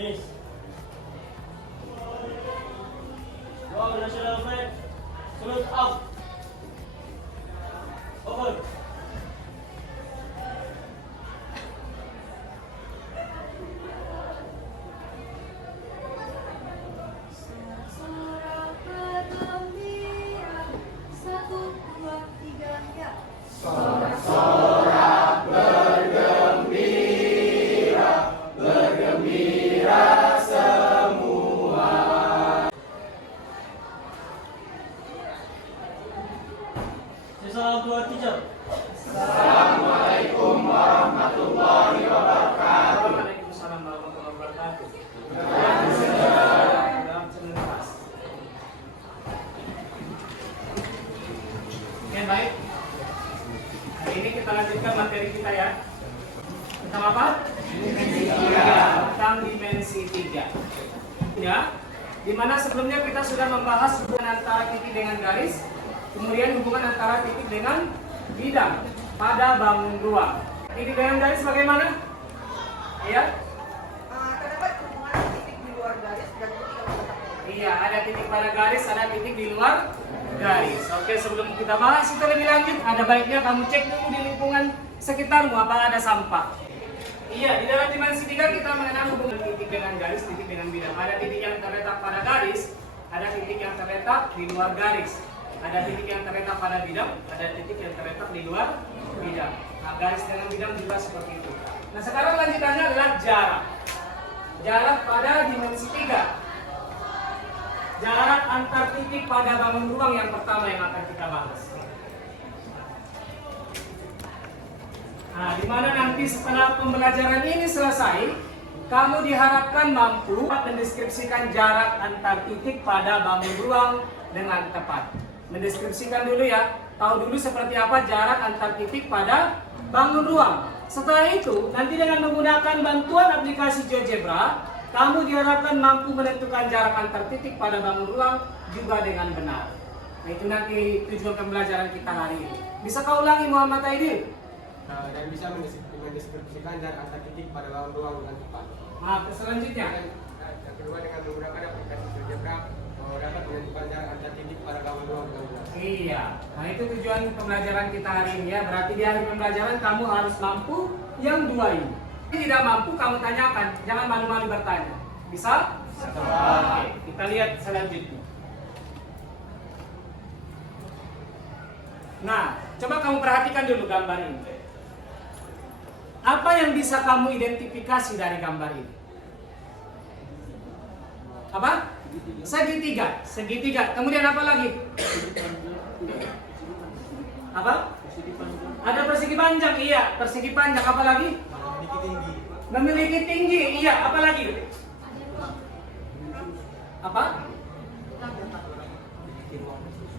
Finish. Go, national flag. Salute out. Open. Sorak-sorak bergembira, 1, 2, 3, ya. Salam buat teacher. Waalaikumsalam warahmatullahi wabarakatuh. Dalam channel kelas. Oke, baik. Hari ini kita lanjutkan materi kita ya. Tentang apa? Tentang dimensi 3. Ya. Dimana sebelumnya kita sudah membahas hubungan antara titik dengan garis, kemudian hubungan antara titik dengan bidang pada bangun ruang. Titik dengan garis bagaimana? Iya? Terdapat hubungan titik di luar garis dan titik yang bertemu. Iya, ada titik pada garis, ada titik di luar garis. Oke, sebelum kita bahas itu lebih lanjut, ada baiknya kamu cek dulu di lingkungan sekitarmu apa ada sampah. Iya, di dalam dimensi 3 kita mengenal hubungan titik dengan garis, titik dengan bidang. Ada titik yang terletak pada garis, ada titik yang terletak di luar garis. Ada titik yang terletak pada bidang, ada titik yang terletak di luar bidang. Nah, garis dengan bidang juga seperti itu. Nah, sekarang lanjutannya adalah jarak. Jarak pada dimensi 3. Jarak antar titik pada bangun ruang yang pertama yang akan kita bahas. Nah, di mana nanti setelah pembelajaran ini selesai, kamu diharapkan mampu mendeskripsikan jarak antar titik pada bangun ruang dengan tepat. Mendeskripsikan dulu ya, tahu dulu seperti apa jarak antar titik pada bangun ruang. Setelah itu, nanti dengan menggunakan bantuan aplikasi GeoGebra, kamu diharapkan mampu menentukan jarak antar titik pada bangun ruang juga dengan benar. Nah, itu nanti tujuan pembelajaran kita hari ini. Bisa kau ulangi Muhammad Aidil? Dan bisa mendeskripsikan jarak antar titik pada bangun ruang dengan tepat. Nah, selanjutnya. Yang kedua dengan menggunakan aplikasi GeoGebra dapat menentukan jarak antar titik pada bangun ruang dengan benar. Iya, nah itu tujuan pembelajaran kita hari ini ya. Berarti di akhir pembelajaran kamu harus mampu yang dua ini. Jika tidak mampu kamu tanyakan, jangan malu-malu bertanya. Bisa? Oke, kita lihat selanjutnya. Nah, coba kamu perhatikan dulu gambar ini. Apa yang bisa kamu identifikasi dari gambar ini? Apa? Segitiga, segitiga. Kemudian apa lagi? Apa? Ada persegi panjang, iya. Persegi panjang, apa lagi? Memiliki tinggi, iya. Apa lagi? Apa?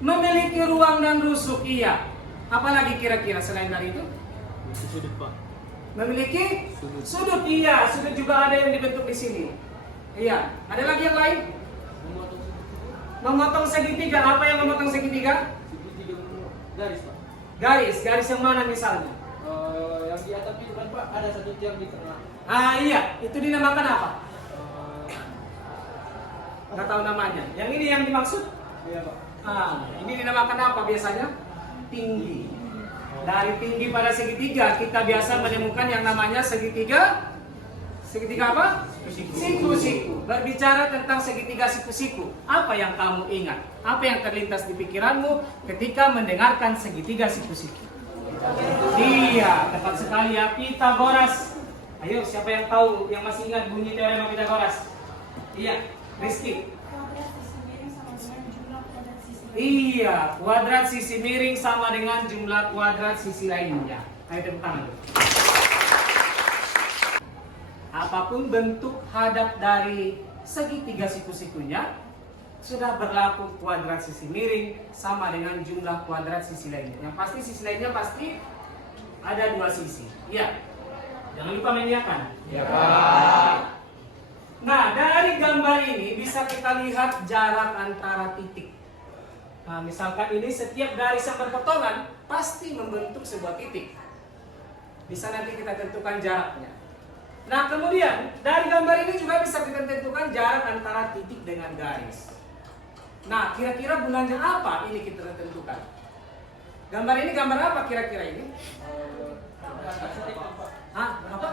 Memiliki ruang dan rusuk, iya. Apa lagi kira-kira selain dari itu? Memiliki sudut, iya. Sudut juga ada yang dibentuk di sini. Iya. Ada lagi yang lain? Memotong segitiga. Apa yang memotong segitiga? Garis, Pak. Garis yang mana misalnya? Yang di atap itu kan, Pak, ada satu tiang di tengah. Ah iya, itu dinamakan apa? Nggak tahu namanya. Yang ini yang dimaksud? Iya, Pak. Ini dinamakan apa biasanya? Tinggi. Dari tinggi pada segitiga kita biasa menemukan yang namanya segitiga. Segitiga apa? Siku-siku. Berbicara tentang segitiga siku-siku, apa yang kamu ingat? Apa yang terlintas di pikiranmu ketika mendengarkan segitiga siku-siku? Iya, tepat sekali ya, Pitagoras. Ayo, siapa yang tahu, yang masih ingat bunyi teorema Pitagoras? Iya, Rizky. Kuadrat sisi miring sama dengan jumlah kuadrat sisi lainnya. Iya, kuadrat sisi miring sama dengan jumlah kuadrat sisi lainnya. Ayo tepuk tangan. Apapun bentuk hadap dari segitiga siku-sikunya, sudah berlaku kuadrat sisi miring sama dengan jumlah kuadrat sisi lainnya. Yang pasti sisi lainnya pasti ada dua sisi. Iya. Jangan lupa mengiyakan. Iya, Pak. Nah, dari gambar ini bisa kita lihat jarak antara titik. Nah, misalkan ini setiap garis yang berpotongan pasti membentuk sebuah titik. Bisa nanti kita tentukan jaraknya. Nah, kemudian dari gambar ini juga bisa kita tentukan jarak antara titik dengan garis. Nah, kira-kira gunanya apa ini kita tentukan? Gambar ini gambar apa kira-kira ini? Arsitektur, Pak. Hah? Apa?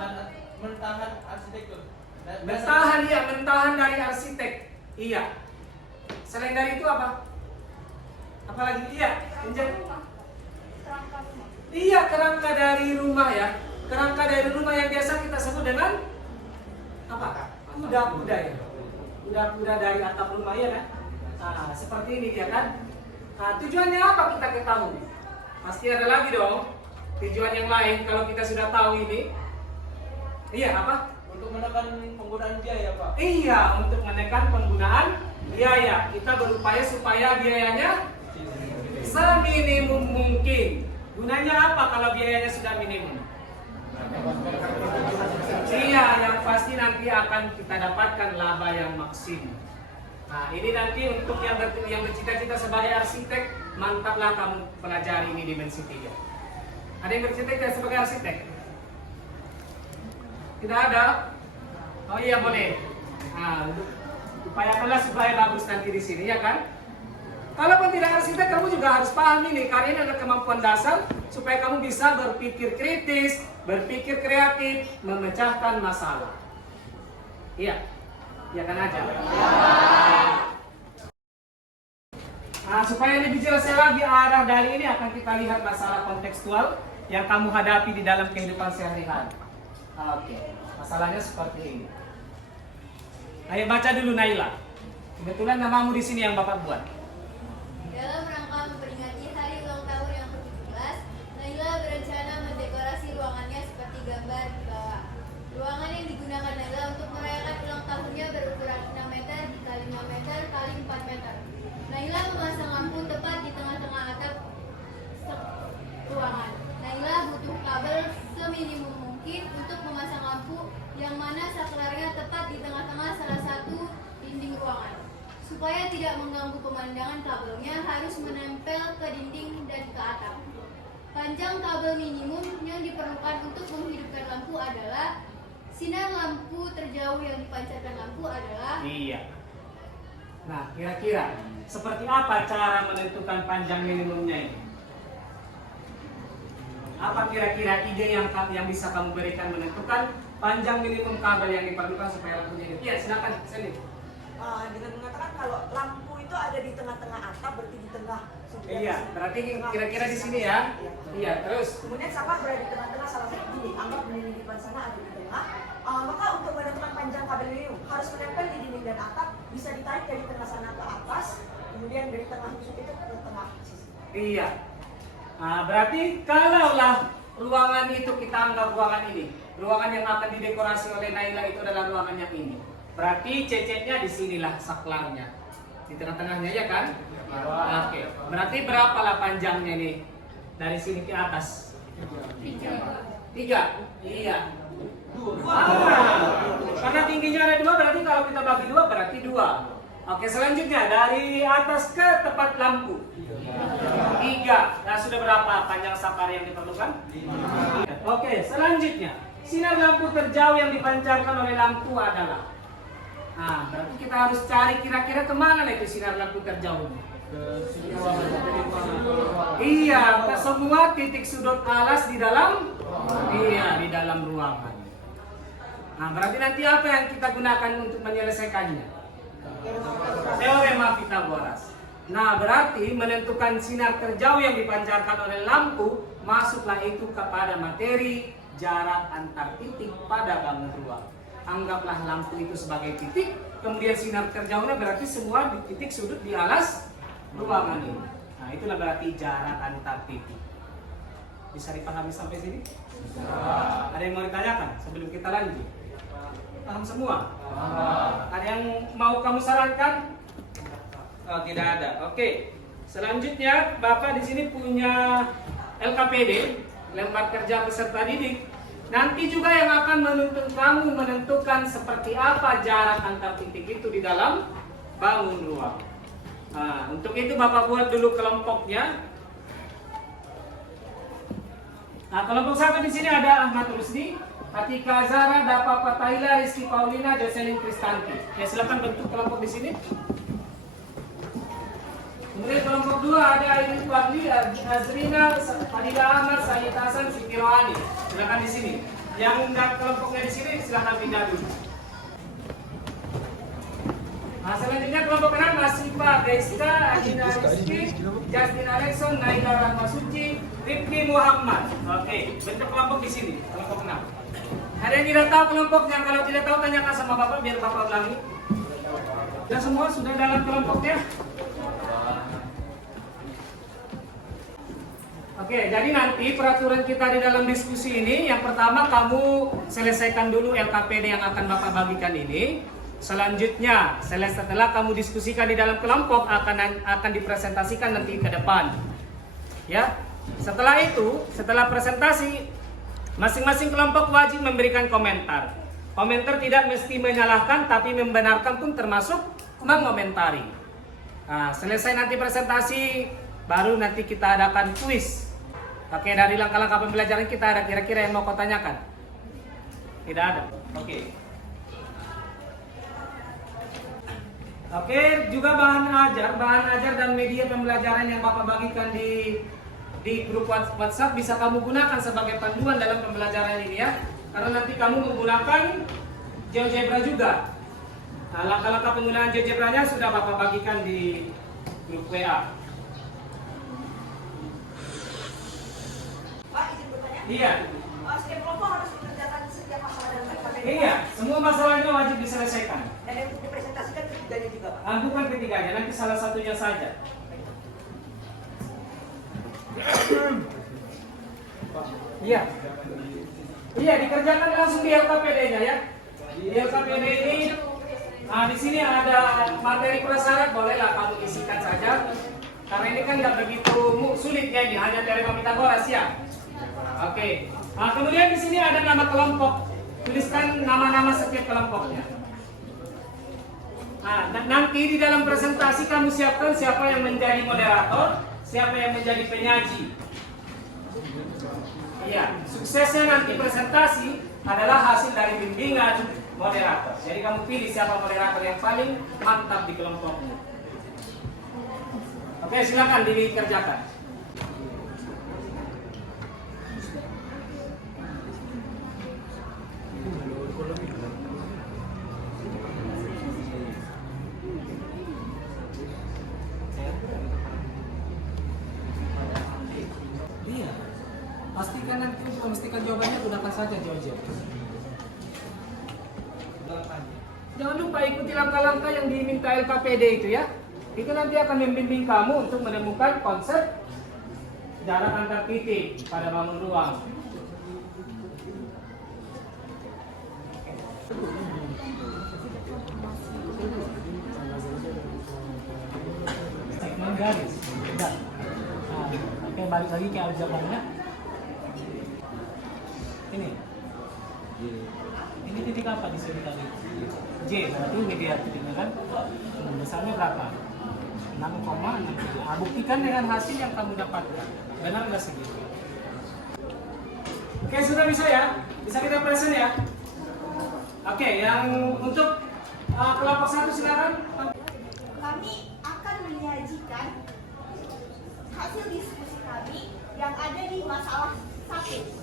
Mentahan arsitektur. Mentahan, iya, mentahan dari arsitek. Iya. Selain dari itu apa? Apalagi iya, iya, kerangka dari rumah ya. Kerangka dari rumah yang biasa kita sebut dengan apa? Kuda-kuda ya. Kuda-kuda dari atap rumah ya kan? Nah, seperti ini dia kan. Nah, tujuannya apa kita ketahui? Pasti ada lagi dong. Tujuan yang lain kalau kita sudah tahu ini. Iya, apa? Untuk menekan penggunaan biaya, Pak. Iya, untuk menekan penggunaan biaya. Kita berupaya supaya biayanya seminimum mungkin. Gunanya apa kalau biayanya sudah minimum? Iya, yang pasti nanti akan kita dapatkan laba yang maksimum. Nah, ini nanti untuk yang bercita-cita sebagai arsitek, mantaplah kamu pelajari ini dimensi 3. Ada yang bercita-cita sebagai arsitek? Tidak ada? Oh iya, boleh. Nah, upayakanlah supaya bagus nanti di sini ya kan? Kalaupun tidak arsitek, kamu juga harus paham ini karena ini adalah kemampuan dasar supaya kamu bisa berpikir kritis, berpikir kreatif, memecahkan masalah. Iya, iya kan aja. Nah, supaya lebih jelasnya lagi arah dari ini akan kita lihat masalah kontekstual yang kamu hadapi di dalam kehidupan sehari-hari. Oke, masalahnya seperti ini. Ayo baca dulu Naila. Kebetulan namamu di sini yang Bapak buat. Dalam rangka memperingati hari ulang tahun yang ke-17, Naila berencana mendekorasi ruangannya seperti gambar di bawah. Ruangan yang digunakan Naila untuk merayakan ulang tahunnya berukuran 6 meter x 5 meter x 4 meter. Naila memasang lampu tepat di tengah-tengah atap ruangan. Naila butuh kabel seminimum mungkin untuk memasang lampu yang mana saklarnya tepat di tengah-tengah salah satu dinding ruangan. Supaya tidak mengganggu pemandangan, kabelnya harus menempel ke dinding dan ke atap. Panjang kabel minimum yang diperlukan untuk menghidupkan lampu adalah sinar lampu terjauh yang dipancarkan lampu adalah. Iya. Nah, kira-kira seperti apa cara menentukan panjang minimumnya ini? Apa kira-kira ide yang bisa kamu berikan menentukan panjang minimum kabel yang diperlukan supaya lampunya hidup? Iya, silakan, Selin. Dengan mengatakan kalau lampu itu ada di tengah-tengah atap, berarti di tengah. Iya, berarti kira-kira di sini ya. Iya, terus. Kemudian saklar berada di tengah-tengah salah satu dinding. Anggap dinding di depan sana ada di tengah. Maka untuk menentukan panjang kabel minimum harus menempel di dinding dan atap, bisa ditarik dari tengah sana ke atas, kemudian dari tengah tusuk itu ke tengah sisi. Iya. Nah, berarti kalaulah ruangan itu kita anggap ruangan ini, ruangan yang akan didekorasi oleh Naila itu adalah ruangan yang ini. Berarti cecetnya di sinilah saklarnya. Di tengah-tengahnya ya kan? Oke. Berarti berapalah panjangnya nih? Dari sini ke atas? 3. Iya. 2. Karena tingginya ada 2, berarti kalau kita bagi 2 berarti 2. Oke, selanjutnya dari atas ke tepat lampu. 3. Nah, sudah berapa panjang saklar yang diperlukan? 5. Oke, selanjutnya sinar lampu terjauh yang dipancarkan oleh lampu adalah. Nah, berarti kita harus cari kira-kira kemana itu sinar lampu terjauh. Iya, ke semua titik sudut alas di dalam. Iya, di dalam ruangan. Nah, berarti nanti apa yang kita gunakan untuk menyelesaikannya? Teorema Pythagoras. Nah, berarti menentukan sinar terjauh yang dipancarkan oleh lampu, masuklah itu kepada materi jarak antar titik pada bangun ruang. Anggaplah lampu itu sebagai titik, kemudian sinar terjauhnya berarti semua di titik sudut di alas ruangan ini. Nah, itulah berarti jarak antar titik. Bisa dipahami sampai sini? Ada yang mau ditanyakan sebelum kita lanjut? Paham semua? Ada yang mau kamu sarankan? Oh, tidak ada. Oke. Selanjutnya, Bapak di sini punya LKPD, lembar kerja peserta didik. Nanti juga yang akan menuntun kamu menentukan seperti apa jarak antar titik itu di dalam bangun ruang. Nah, untuk itu Bapak buat dulu kelompoknya. Nah, kelompok 1 di sini ada Ahmad Rusdi, Atika Zara, Dapa Patahila, Rizky Paulina, Jocelyn Kristanti. Ya, silakan bentuk kelompok di sini. Kemudian kelompok 2 ada Airin Fadli, Azrina, Fadila Ahmad, Sayyid Hasan, Siti Rohani. Silakan di sini. Yang kelompoknya di sini silakan pindah dulu. Nah, selanjutnya kelompok 6 Asifa Deska, Adina Rizky, Justin Alexson, Naila Rahmasuci, Rifki Muhammad. Oke, bentuk kelompok di sini, kelompok 6. Ada yang tidak tahu kelompoknya? Kalau tidak tahu tanyakan sama Bapak biar Bapak ulangi. Dan semua sudah dalam kelompoknya? Oke, jadi nanti peraturan kita di dalam diskusi ini, yang pertama kamu selesaikan dulu LKPD yang akan Bapak bagikan ini. Selanjutnya, setelah kamu diskusikan di dalam kelompok akan dipresentasikan nanti ke depan. Ya. Setelah itu, setelah presentasi, masing-masing kelompok wajib memberikan komentar. Komentar tidak mesti menyalahkan, tapi membenarkan pun termasuk mengomentari. Nah, selesai nanti presentasi, baru nanti kita adakan kuis. Oke, dari langkah-langkah pembelajaran kita ada kira-kira yang mau kau tanyakan? Tidak ada. Oke, juga bahan ajar dan media pembelajaran yang Bapak bagikan di grup WhatsApp bisa kamu gunakan sebagai panduan dalam pembelajaran ini ya. Karena nanti kamu menggunakan GeoGebra juga. Nah, langkah-langkah penggunaan GeoGebra-nya sudah Bapak bagikan di grup WA. Pak, izin bertanya? Iya. Setiap kelompok harus mengerjakan setiap masalah dalam LKPD. Iya, semua masalahnya wajib diselesaikan. Dan yang untuk dipresentasikan ketiganya juga, Pak. Bukan ketiganya, nanti salah satunya saja. Iya. Iya, dikerjakan langsung di LKPD-nya ya. Di LKPD ini, di sini ada materi prasyarat, bolehlah kamu isikan saja. Karena ini kan nggak begitu sulitnya ini, hanya teorema Pitagoras ya. Oke. Nah, kemudian di sini ada nama kelompok. Tuliskan nama-nama setiap kelompoknya. Nah, nanti di dalam presentasi kamu siapkan siapa yang menjadi moderator, siapa yang menjadi penyaji. Iya, suksesnya nanti presentasi adalah hasil dari bimbingan moderator. Jadi kamu pilih siapa moderator yang paling mantap di kelompokmu. Oke, silakan dikerjakan. Iya, pastikan nanti untuk memastikan jawabannya gunakan saja GeoGebra. Jangan lupa ikuti langkah-langkah yang diminta LKPD itu ya. Itu nanti akan membimbing kamu untuk menemukan konsep jarak antar titik pada bangun ruang. Segmen garis. Udah. Oke, balik lagi ke aljabarnya. Ini titik apa di sini tadi? J, berarti media titiknya kan? Besarnya berapa? 6,6. Buktikan dengan hasil yang kamu dapatkan. Benar nggak segitu? Oke, sudah bisa ya? Bisa kita present ya? Oke, yang untuk kelompok 1 silakan. Kami akan menyajikan hasil diskusi kami yang ada di masalah 1.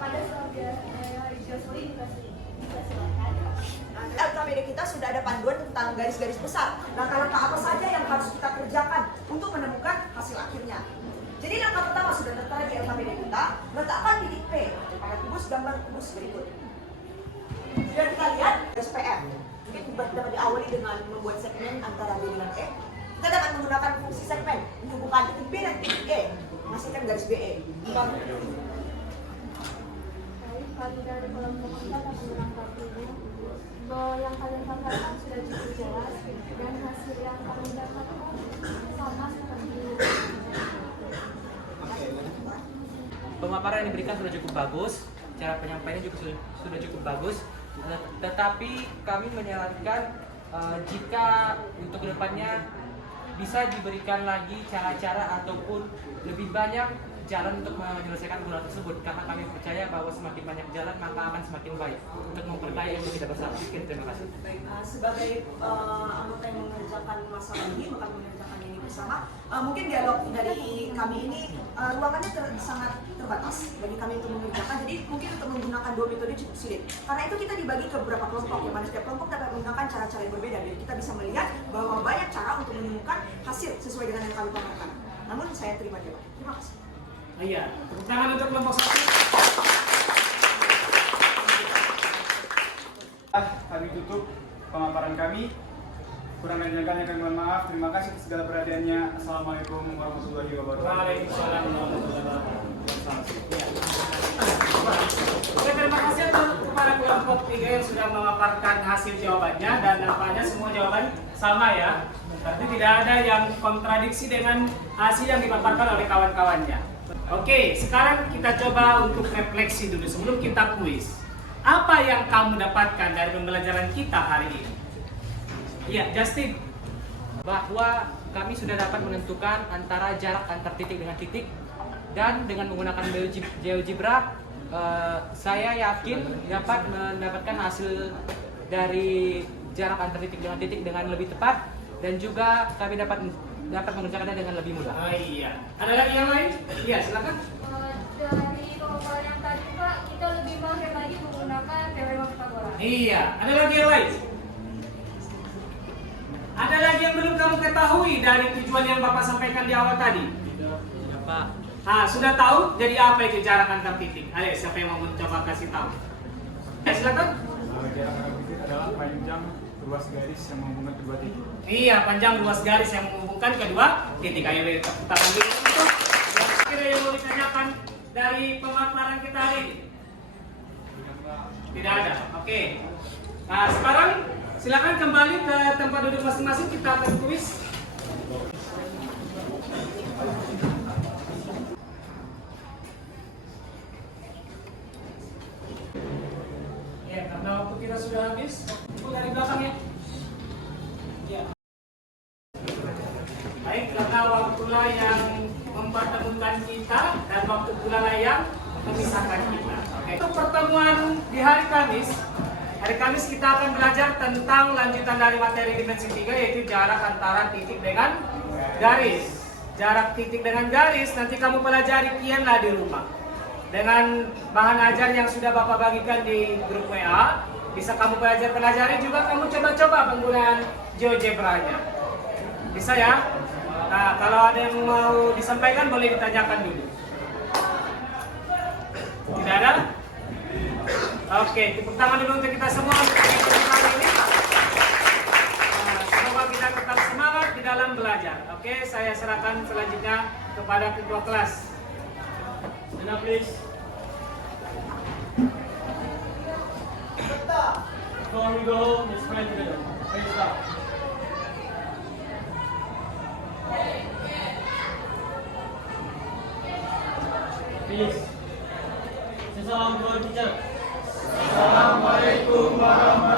Pada saudara Jocelyn dipersilakan. Nah, di LKPD kita sudah ada panduan tentang garis-garis besar. Langkah-langkah apa saja yang harus kita kerjakan untuk menemukan hasil akhirnya. Jadi langkah pertama sudah tertera di LKPD kita, letakkan titik P pada kubus gambar kubus berikut. Sudah kita lihat garis PM. Mungkin dapat diawali dengan membuat segmen antara B dengan E. Kita dapat menggunakan fungsi segmen menghubungkan titik B dan titik E, menghasilkan garis BE. Kami dari kelompok kita akan menanggapinya bahwa yang kalian katakan sudah cukup jelas dan hasil yang kami dapatkan sama seperti pemaparan yang diberikan sudah cukup bagus, cara penyampaiannya juga sudah cukup bagus, tetapi kami menyarankan jika untuk kedepannya bisa diberikan lagi cara-cara ataupun lebih banyak jalan untuk menyelesaikan bola tersebut, karena kami percaya bahwa semakin banyak jalan maka akan semakin baik untuk memperbaiki ilmu kita bersama. Sekian, terima kasih. Baik, sebagai anggota yang mengerjakan masalah ini, maka mengerjakan ini bersama, mungkin dialog dari kami ini ruangannya sangat terbatas bagi kami untuk mengerjakan. Jadi mungkin untuk menggunakan dua metode cukup sulit. Karena itu kita dibagi ke beberapa kelompok, yang mana setiap kelompok dapat menggunakan cara-cara yang berbeda. Jadi kita bisa melihat bahwa banyak cara untuk menemukan hasil sesuai dengan yang kami paparkan. Namun saya terima dia. Terima kasih. Iya, tepuk tangan untuk kelompok 1. Kami tutup pemaparan kami. Kurang lebihnya kami mohon maaf. Terima kasih atas segala perhatiannya. Assalamualaikum warahmatullahi wabarakatuh. Waalaikumsalam warahmatullahi wabarakatuh. Oke, terima kasih kepada kelompok 3 yang sudah memaparkan hasil jawabannya, dan nampaknya semua jawaban sama ya. Berarti tidak ada yang kontradiksi dengan hasil yang dipaparkan oleh kawan-kawannya. Oke, sekarang kita coba untuk refleksi dulu sebelum kita kuis. Apa yang kamu dapatkan dari pembelajaran kita hari ini? Iya, Justin. Bahwa kami sudah dapat menentukan antara jarak antar titik dengan titik, dan dengan menggunakan GeoGebra saya yakin dapat mendapatkan hasil dari jarak antar titik dengan titik dengan lebih tepat, dan juga kami dapat mengerjakannya dengan lebih mudah. Oh iya. Ada lagi yang lain? Iya, silakan. Dari pemaparan yang tadi Pak, kita lebih mahir lagi menggunakan teorema Pythagoras. Iya. Ada lagi yang lain? Ada lagi yang belum kamu ketahui dari tujuan yang Bapak sampaikan di awal tadi? Tidak, Pak. Sudah tahu? Jadi apa itu jarak antar titik? Ayo, siapa yang mau mencoba kasih tahu? Ya, silakan. Jarak antar titik adalah panjang ruas garis yang menghubungkan kedua titik. Iya, panjang ruas garis yang menghubungkan kedua titik. Ayo, tepuk tangan dulu untuk yang kira yang mau ditanyakan dari pemaparan kita hari ini. Tidak ada. Oke. Nah, sekarang silakan kembali ke tempat duduk masing-masing. Kita akan kuis. Ya, karena waktu kita sudah habis, dari belakang ya. Ya. Baik, karena waktulah yang mempertemukan kita dan waktu pula lah yang memisahkan kita. Oke. Untuk pertemuan di hari Kamis kita akan belajar tentang lanjutan dari materi dimensi 3, yaitu jarak antara titik dengan garis. Jarak titik dengan garis nanti kamu pelajari kianlah di rumah. Dengan bahan ajar yang sudah Bapak bagikan di grup WA, bisa kamu pelajari juga, kamu coba-coba penggunaan GeoGebra-nya. Bisa ya? Nah, kalau ada yang mau disampaikan boleh ditanyakan dulu. Tidak ada? Oke, tepuk tangan dulu untuk kita semua untuk hari ini. Semoga kita tetap semangat di dalam belajar. Oke, saya serahkan selanjutnya kepada ketua kelas. Nina, please. Before we go home, let's pray together. Praise God. Please. Salam buat teacher. Assalamualaikum warahmatullahi wabarakatuh.